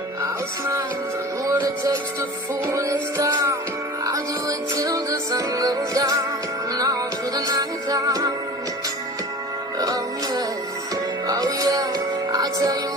I'll smile, I know what it takes to fool us down. I'll do it till the sun goes down, and all through the night time. Oh yeah, I'll tell you